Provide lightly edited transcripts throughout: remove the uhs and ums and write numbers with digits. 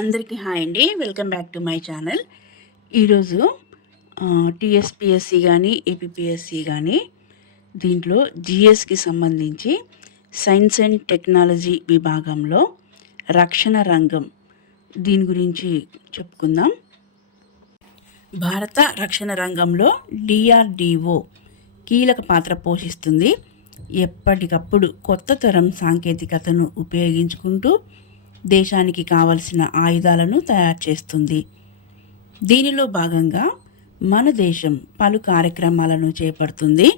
అందరికీ హాయ్ అండి. Welcome back to my channel. ఈరోజు టీఎస్పిఎస్సి కానీ ఏపీపీఎస్సి కానీ దీంట్లో జిఎస్కి సంబంధించి సైన్స్ అండ్ టెక్నాలజీ విభాగంలో రక్షణ రంగం దీని గురించి చెప్పుకుందాం. భారత రక్షణ రంగంలో డిఆర్డిఓ కీలక పాత్ర పోషిస్తుంది. ఎప్పటికప్పుడు కొత్త తరం సాంకేతికతను ఉపయోగించుకుంటూ దేశానికి కావలసిన ఆయుధాలను తయారు చేస్తుంది. దీనిలో భాగంగా మన దేశం పలు కార్యక్రమాలను చేపడుతుంది.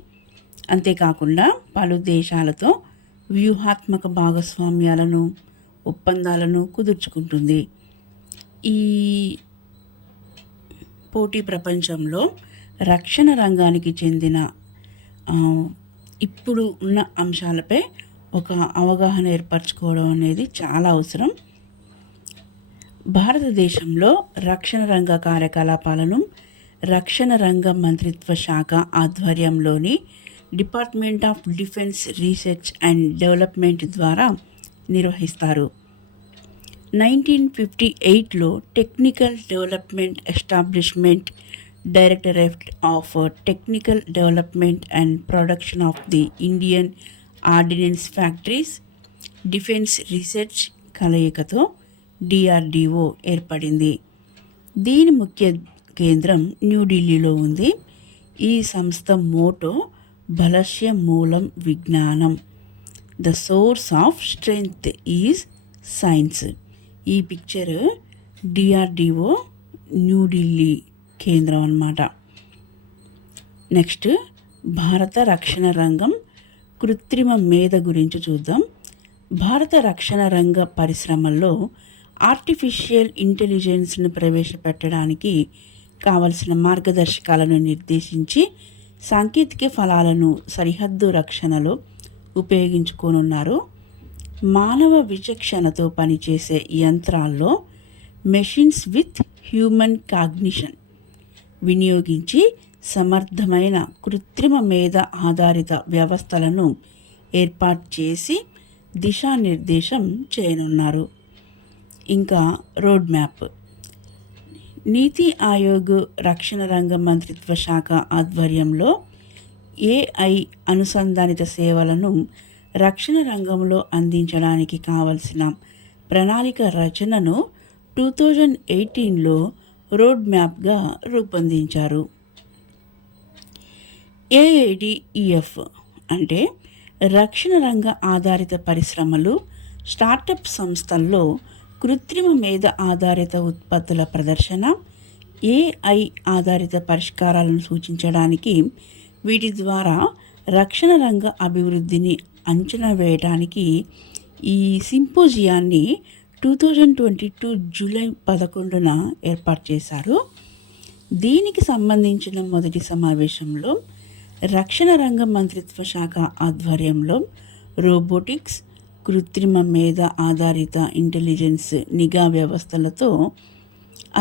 అంతేకాకుండా పలు దేశాలతో వ్యూహాత్మక భాగస్వామ్యాలను ఒప్పందాలను కుదుర్చుకుంటుంది. ఈ పోటీ ప్రపంచంలో రక్షణ రంగానికి చెందిన ఇప్పుడు ఉన్న అంశాలపై ఒక అవగాహన ఏర్పరచుకోవడం అనేది చాలా అవసరం. భారతదేశంలో రక్షణ రంగ కార్యకలాపాలను రక్షణ రంగ మంత్రిత్వ శాఖ ఆధ్వర్యంలోని department of defence research and development ద్వారా నిర్వహిస్తారు. 1958లో technical development establishment directorate of technical development and production of the Indian ordnance factories defence research కలయికతో డిఆర్డిఓ ఏర్పడింది. దీని ముఖ్య కేంద్రం న్యూఢిల్లీలో ఉంది. ఈ సంస్థ మోటో బలస్య మూలం విజ్ఞానం, the source of strength is science. ఈ పిక్చర్ డిఆర్డిఓ న్యూఢిల్లీ కేంద్రం అన్నమాట. నెక్స్ట్ భారత రక్షణ రంగం కృత్రిమ మేధ గురించి చూద్దాం. భారత రక్షణ రంగ పరిశ్రమల్లో ఆర్టిఫిషియల్ ఇంటెలిజెన్స్ను ప్రవేశపెట్టడానికి కావలసిన మార్గదర్శకాలను నిర్దేశించి సాంకేతిక ఫలాలను సరిహద్దు రక్షణలో ఉపయోగించుకోనున్నారు. మానవ విచక్షణతో పనిచేసే యంత్రాల్లో మెషిన్స్ విత్ హ్యూమన్ కాగ్నిషన్ వినియోగించి సమర్థమైన కృత్రిమ మేధ ఆధారిత వ్యవస్థలను ఏర్పాటు చేసి దిశానిర్దేశం చేయనున్నారు. ఇంకా రోడ్ మ్యాప్. నీతి ఆయోగ్ రక్షణ రంగ మంత్రిత్వ శాఖ ఆధ్వర్యంలో ఏఐ అనుసంధానిత సేవలను రక్షణ రంగంలో అందించడానికి కావలసిన ప్రణాళిక రచనను 2018లో రోడ్ మ్యాప్గా రూపొందించారు. ఏఐడిఈఎఫ్ అంటే రక్షణ రంగ ఆధారిత పరిశ్రమలు, స్టార్టప్ సంస్థల్లో కృత్రిమ మేధ ఆధారిత ఉత్పత్తుల ప్రదర్శన, ఏఐ ఆధారిత పరిష్కారాలను సూచించడానికి, వీటి ద్వారా రక్షణ రంగ అభివృద్ధిని అంచనా వేయడానికి ఈ సింపోజియాన్ని 2022 జూలై 11న ఏర్పాటు చేశారు. దీనికి సంబంధించిన మొదటి సమావేశంలో రక్షణ రంగ మంత్రిత్వ శాఖ ఆధ్వర్యంలో రోబోటిక్స్, కృత్రిమ మేధ ఆధారిత ఇంటెలిజెన్స్ నిఘా వ్యవస్థలతో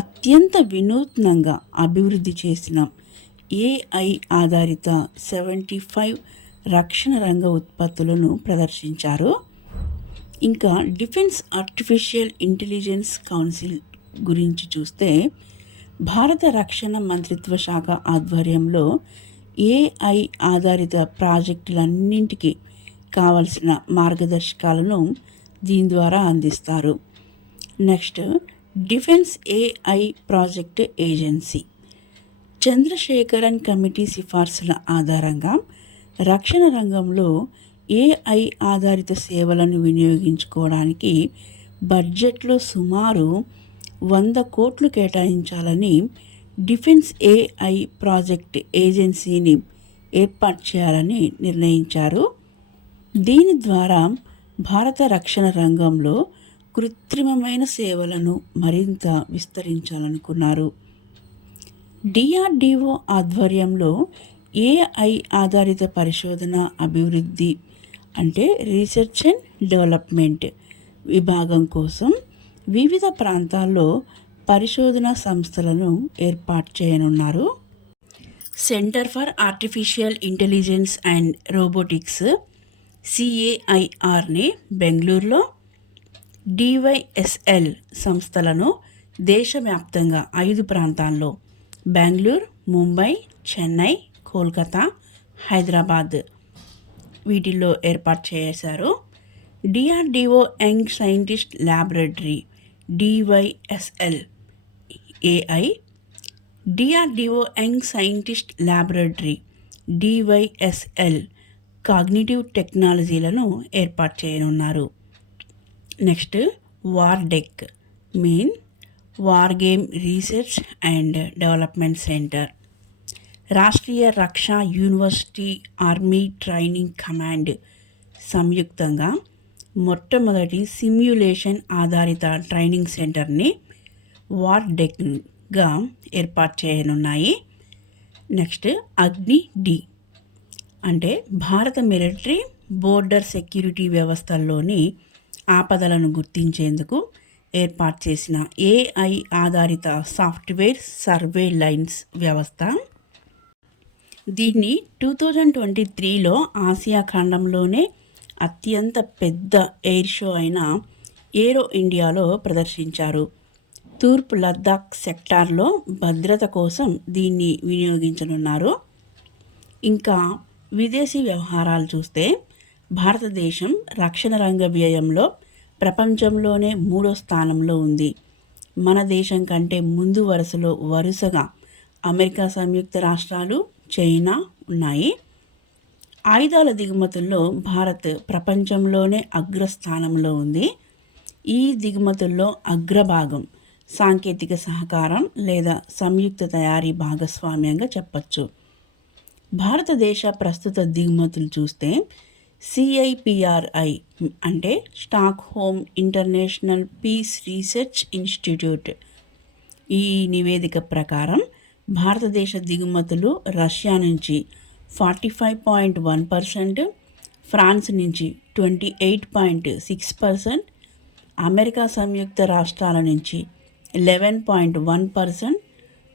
అత్యంత వినూత్నంగా అభివృద్ధి చేసిన ఏఐ ఆధారిత 75 రక్షణ రంగ ఉత్పత్తులను ప్రదర్శించారు. ఇంకా డిఫెన్స్ ఆర్టిఫిషియల్ ఇంటెలిజెన్స్ కౌన్సిల్ గురించి చూస్తే భారత రక్షణ మంత్రిత్వ శాఖ ఆధ్వర్యంలో ఏఐ ఆధారిత ప్రాజెక్టులన్నింటికి కావలసిన మార్గదర్శకాలను దీని ద్వారా అందిస్తారు. Next defence AI project agency. Chandrasekaran committee సిఫార్సుల ఆధారంగా రక్షణ రంగంలో ఏఐ ఆధారిత సేవలను వినియోగించుకోవడానికి బడ్జెట్లో సుమారు 100 కోట్లు కేటాయించాలని డిఫెన్స్ ఏఐ ప్రాజెక్ట్ ఏజెన్సీని ఏర్పాటు చేయాలని నిర్ణయించారు. దీని ద్వారా భారత రక్షణ రంగంలో కృత్రిమమైన సేవలను మరింత విస్తరించాలనుకున్నారు. డిఆర్డిఓ ఆధ్వర్యంలో ఏఐ ఆధారిత పరిశోధన అభివృద్ధి అంటే రీసెర్చ్ అండ్ డెవలప్మెంట్ విభాగం కోసం వివిధ ప్రాంతాల్లో పరిశోధనా సంస్థలను ఏర్పాటు చేయనున్నారు. Centre for artificial intelligence and robotics CAIRని బెంగళూరులో, డివైఎస్ఎల్ సంస్థలను దేశవ్యాప్తంగా 5 ప్రాంతాల్లో బెంగళూరు, ముంబై, చెన్నై, కోల్కతా, హైదరాబాద్ వీటిల్లో ఏర్పాటు చేశారు. DRDO young scientist laboratory DYSL AI, DRDO young scientist laboratory DYSL cognitive టెక్నాలజీలను ఏర్పాటు చేయనున్నారు. నెక్స్ట్ వార్డెక్ mean war game research and development centre, Rashtriya Raksha university army training command సంయుక్తంగా మొట్టమొదటి సిమ్యులేషన్ ఆధారిత ట్రైనింగ్ సెంటర్ని వార్డెక్గా ఏర్పాటు చేయనున్నాయి. నెక్స్ట్ అగ్ని డి అంటే భారత మిలిటరీ బోర్డర్ సెక్యూరిటీ వ్యవస్థల్లోని ఆపదలను గుర్తించేందుకు ఏర్పాటు చేసిన ఏఐ ఆధారిత సాఫ్ట్వేర్ సర్వేలైన్స్ వ్యవస్థ. దీన్ని 2023లో ఆసియా ఖండంలోనే అత్యంత పెద్ద ఎయిర్ షో అయిన ఏరో ఇండియాలో ప్రదర్శించారు. తూర్పు లద్దాఖ్ సెక్టార్లో భద్రత కోసం దీన్ని వినియోగించనున్నారు. ఇంకా విదేశీ వ్యవహారాలు చూస్తే భారతదేశం రక్షణ రంగ వ్యయంలో ప్రపంచంలోనే 3వ స్థానంలో ఉంది. మన దేశం కంటే ముందు వరుసగా అమెరికా సంయుక్త రాష్ట్రాలు, చైనా ఉన్నాయి. ఆయుధాల దిగుమతుల్లో భారత్ ప్రపంచంలోనే అగ్రస్థానంలో ఉంది. ఈ దిగుమతుల్లో అగ్రభాగం సాంకేతిక సహకారం లేదా సంయుక్త తయారీ భాగస్వామ్యంగా చెప్పచ్చు. భారతదేశ ప్రస్తుత దిగుమతులు చూస్తే సిఐపిఆర్ఐ అంటే Stockholm international peace research institute ఈ నివేదిక ప్రకారం భారతదేశ దిగుమతులు రష్యా నుంచి 45.1%, ఫ్రాన్స్ నుంచి 28.6%, అమెరికా సంయుక్త రాష్ట్రాల నుంచి 11.1%,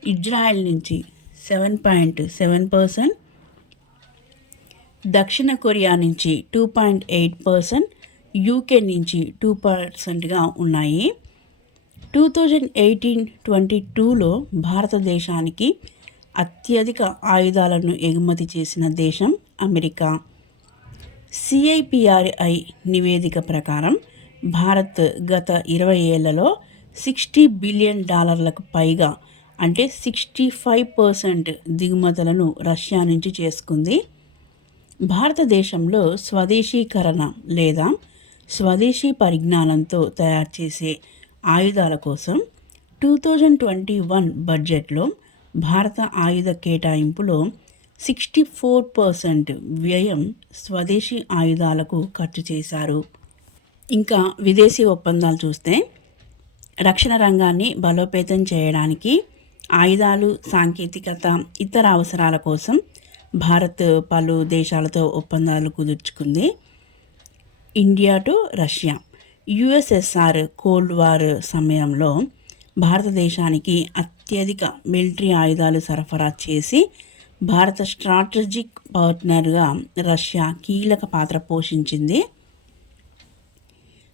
ఇజ్రాయెల్ నుంచి 7.7%, దక్షిణ కొరియా నుంచి 2.8%, యూకే నుంచి 2%గా ఉన్నాయి. 2018-22లో భారతదేశానికి అత్యధిక ఆయుధాలను ఎగుమతి చేసిన దేశం అమెరికా. సిఐపిఆర్ఐ నివేదిక ప్రకారం భారత్ గత 20 ఏళ్లలో $60 బిలియన్ పైగా అంటే 65% దిగుమతులను రష్యా నుంచి చేసుకుంది. భారతదేశంలో స్వదేశీకరణ లేదా స్వదేశీ పరిజ్ఞానంతో తయారు చేసే ఆయుధాల కోసం 2021 బడ్జెట్లో భారత ఆయుధ కేటాయింపులో 64% వ్యయం స్వదేశీ ఆయుధాలకు ఖర్చు చేశారు. ఇంకా విదేశీ ఒప్పందాలు చూస్తే రక్షణ రంగాన్ని బలోపేతం చేయడానికి ఆయుధాలు, సాంకేతికత, ఇతర అవసరాల కోసం భారత్ పలు దేశాలతో ఒప్పందాలు కుదుర్చుకుంది. India to Russia, USSR cold war సమయంలో భారతదేశానికి అత్యధిక మిలిటరీ ఆయుధాలు సరఫరా చేసి భారత స్ట్రాటజిక్ పార్ట్నర్గా రష్యా కీలక పాత్ర పోషించింది.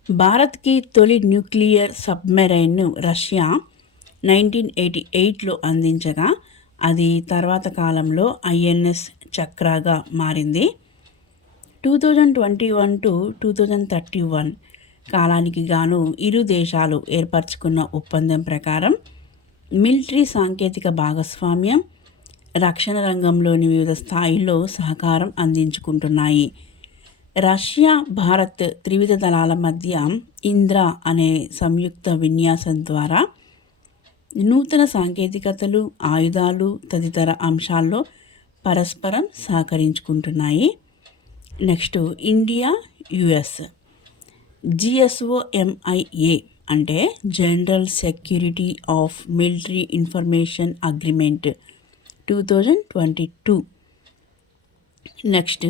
భారత్కి తొలి న్యూక్లియర్ సబ్మెరైన్ను రష్యా 1988లో అందించగా అది తర్వాత కాలంలో ఐఎన్ఎస్ చక్రాగా మారింది. 2021-2031 కాలానికి గాను ఇరు దేశాలు ఏర్పరచుకున్న ఒప్పందం ప్రకారం మిలిటరీ సాంకేతిక భాగస్వామ్యం, రక్షణ రంగంలోని వివిధ స్థాయిల్లో సహకారం అందించుకుంటున్నాయి. రష్యా భారత్ త్రివిధ దళాల మధ్య ఇంద్ర అనే సంయుక్త విన్యాసం ద్వారా నూతన సాంకేతికతలు, ఆయుధాలు తదితర అంశాల్లో పరస్పరం సహకరించుకుంటున్నాయి. నెక్స్ట్ ఇండియా యుఎస్ GSOMIA అంటే general security of military information agreement 2022. Next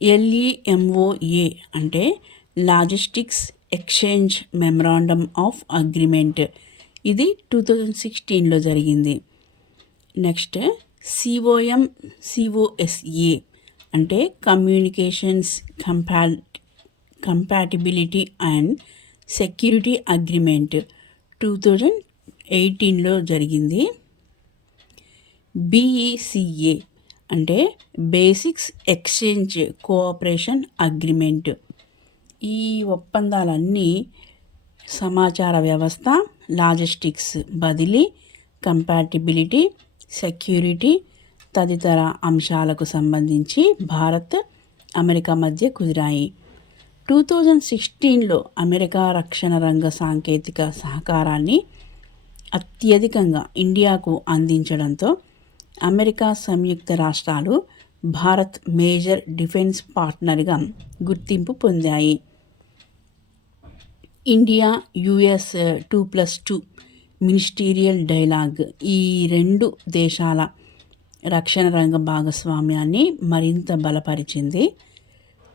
LEMOA అంటే logistics exchange memorandum of agreement, ఇది 2016లో జరిగింది. నెక్స్ట్ COMCOSA అంటే communications compatibility and security agreement 2018లో జరిగింది. BECA అంటే బేసిక్స్ ఎక్స్చేంజ్ కోఆపరేషన్ అగ్రిమెంట్. ఈ ఒప్పందాలన్నీ సమాచార వ్యవస్థ, లాజిస్టిక్స్ బదిలీ, కంపాటిబిలిటీ, సెక్యూరిటీ తదితర అంశాలకు సంబంధించి భారత్, అమెరికా మధ్య కుదిరాయి. 2016లో అమెరికా రక్షణ రంగ సాంకేతిక సహకారాన్ని అత్యధికంగా ఇండియాకు అందించడంతో అమెరికా సంయుక్త రాష్ట్రాలు భారత్ మేజర్ డిఫెన్స్ పార్ట్నర్గా గుర్తింపు పొందాయి. ఇండియా US 2+2 మినిస్టీరియల్ డైలాగ్ ఈ రెండు దేశాల రక్షణ రంగ భాగస్వామ్యాన్ని మరింత బలపరిచింది.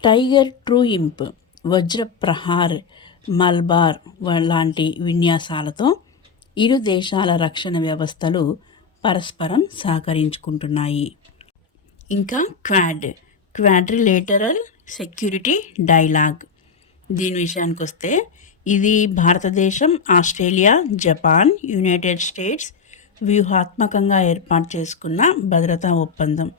టైగర్ ట్రూయింప్, వజ్ర ప్రహార్, మల్బార్ లాంటి విన్యాసాలతో ఇరు దేశాల రక్షణ వ్యవస్థలు పరస్పరం సహకరించుకుంటున్నాయి. ఇంకా క్వాడ్రిలేటరల్ సెక్యూరిటీ డైలాగ్. దీని విషయానికి వస్తే ఇది భారతదేశం, ఆస్ట్రేలియా, జపాన్, యునైటెడ్ స్టేట్స్ వ్యూహాత్మకంగా ఏర్పాటు చేసుకున్న భద్రతా ఒప్పందం.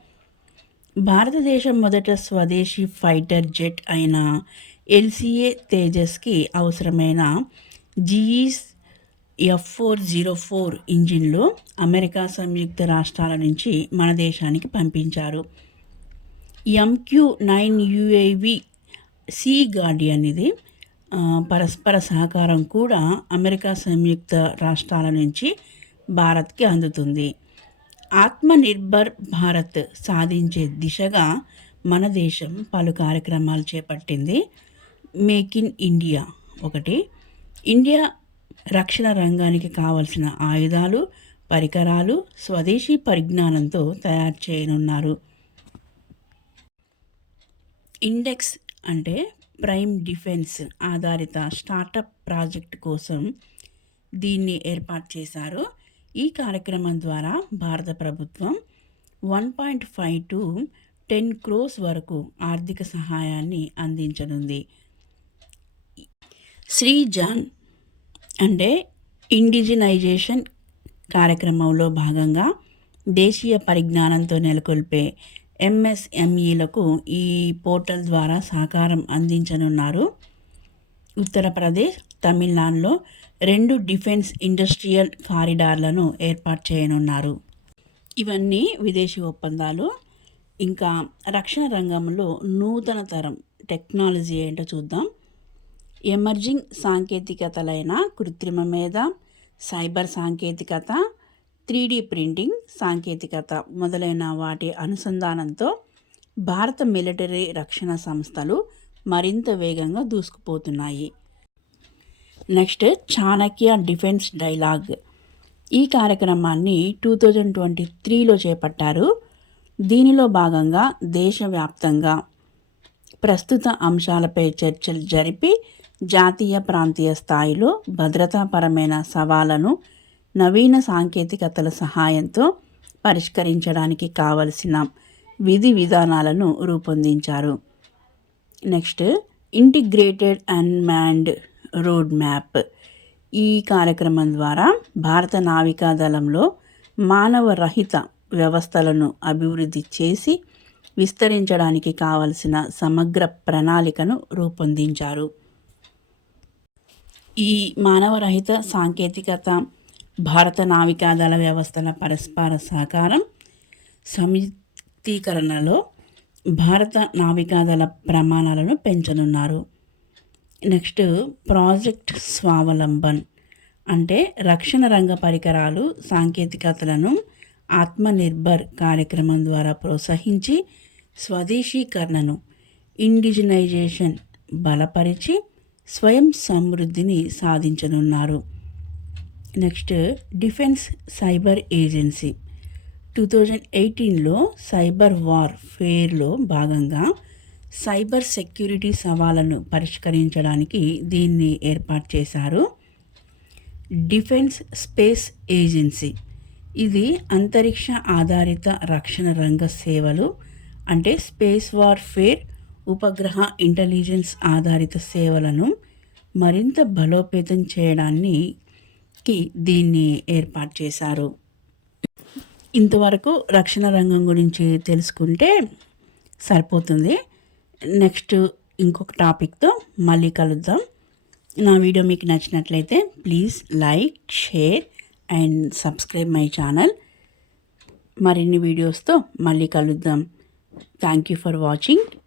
భారతదేశం మొదట స్వదేశీ ఫైటర్ జెట్ అయిన LCA తేజస్కి అవసరమైన GE F404 ఇంజిన్లు అమెరికా సంయుక్త రాష్ట్రాల నుంచి మన దేశానికి పంపించారు. MQ-9 UAV సీ గార్డియన్ ఇది పరస్పర సహకారం కూడా అమెరికా సంయుక్త రాష్ట్రాల నుంచి భారత్కి అందుతుంది. ఆత్మనిర్భర్ భారత్ సాధించే దిశగా మన దేశం పలు కార్యక్రమాలు చేపట్టింది. మేక్ ఇన్ ఇండియా ఒకటి. ఇండియా రక్షణ రంగానికి కావలసిన ఆయుధాలు, పరికరాలు స్వదేశీ పరిజ్ఞానంతో తయారు చేయనున్నారు. ఇండెక్స్ అంటే ప్రైమ్ డిఫెన్స్ ఆధారిత స్టార్టప్ ప్రాజెక్ట్ కోసం దీన్ని ఏర్పాటు చేశారు. ఈ కార్యక్రమం ద్వారా భారత ప్రభుత్వం 1.5 to 10 crores వరకు ఆర్థిక సహాయాన్ని అందించనుంది. శ్రీజాన్ అంటే ఇండిజినైజేషన్ కార్యక్రమంలో భాగంగా దేశీయ పరిజ్ఞానంతో నెలకొల్పే MSMEలకు ఈ పోర్టల్ ద్వారా సహకారం అందించనున్నారు. ఉత్తరప్రదేశ్, తమిళనాడులో 2 డిఫెన్స్ ఇండస్ట్రియల్ కారిడార్లను ఏర్పాటు చేయనున్నారు. ఇవన్నీ విదేశీ ఒప్పందాలు. ఇంకా రక్షణ రంగంలో నూతన తరం టెక్నాలజీ ఏంటో చూద్దాం. ఎమర్జింగ్ సాంకేతికతలైన కృత్రిమ మేధ, సైబర్ సాంకేతికత, 3D ప్రింటింగ్ సాంకేతికత మొదలైన వాటి అనుసంధానంతో భారత మిలిటరీ రక్షణ సంస్థలు మరింత వేగంగా దూసుకుపోతున్నాయి. Next Chanakya defence dialogue. ఈ కార్యక్రమాన్ని 2023లో చేపట్టారు. దీనిలో భాగంగా దేశవ్యాప్తంగా ప్రస్తుత అంశాలపై చర్చలు జరిపి జాతీయ, ప్రాంతీయ స్థాయిలో భద్రతాపరమైన సవాళ్లను నవీన సాంకేతికతల సహాయంతో పరిష్కరించడానికి కావలసిన విధి విధానాలను రూపొందించారు. Next integrated unmanned road map. ఈ కార్యక్రమం ద్వారా భారత నావికాదళంలో మానవ రహిత వ్యవస్థలను అభివృద్ధి చేసి విస్తరించడానికి కావలసిన సమగ్ర ప్రణాళికను రూపొందించారు. ఈ మానవరహిత సాంకేతికత భారత నావికాదళ వ్యవస్థల పరస్పర సహకారం, సంయుక్తీకరణలో భారత నావికాదళ ప్రమాణాలను పెంచనున్నారు. నెక్స్ట్ ప్రాజెక్ట్ స్వావలంబన్ అంటే రక్షణ రంగ పరికరాలు, సాంకేతికతలను ఆత్మనిర్భర్ కార్యక్రమం ద్వారా ప్రోత్సహించి స్వదేశీకరణను, ఇండిజినైజేషన్ బలపరిచి స్వయం సమృద్ధిని సాధించనున్నారు. Next defence cyber agency. 2018లో సైబర్ వార్ ఫేర్లో భాగంగా సైబర్ సెక్యూరిటీ సవాళ్లను పరిష్కరించడానికి దీన్ని ఏర్పాటు చేశారు. డిఫెన్స్ స్పేస్ ఏజెన్సీ ఇది అంతరిక్ష ఆధారిత రక్షణ రంగ సేవలు అంటే స్పేస్ వార్ఫేర్, ఉపగ్రహ ఇంటెలిజెన్స్ ఆధారిత సేవలను మరింత బలోపేతం చేయడానికి దీన్ని ఏర్పాటు చేశారు. ఇంతవరకు రక్షణ రంగం గురించి తెలుసుకుంటే సరిపోతుంది. నెక్స్ట్ ఇంకొక టాపిక్తో మళ్ళీ కలుద్దాం. నా వీడియో మీకు నచ్చినట్లయితే please like, share and subscribe my channel. మరిన్ని వీడియోస్తో మళ్ళీ కలుద్దాం. Thank you for watching.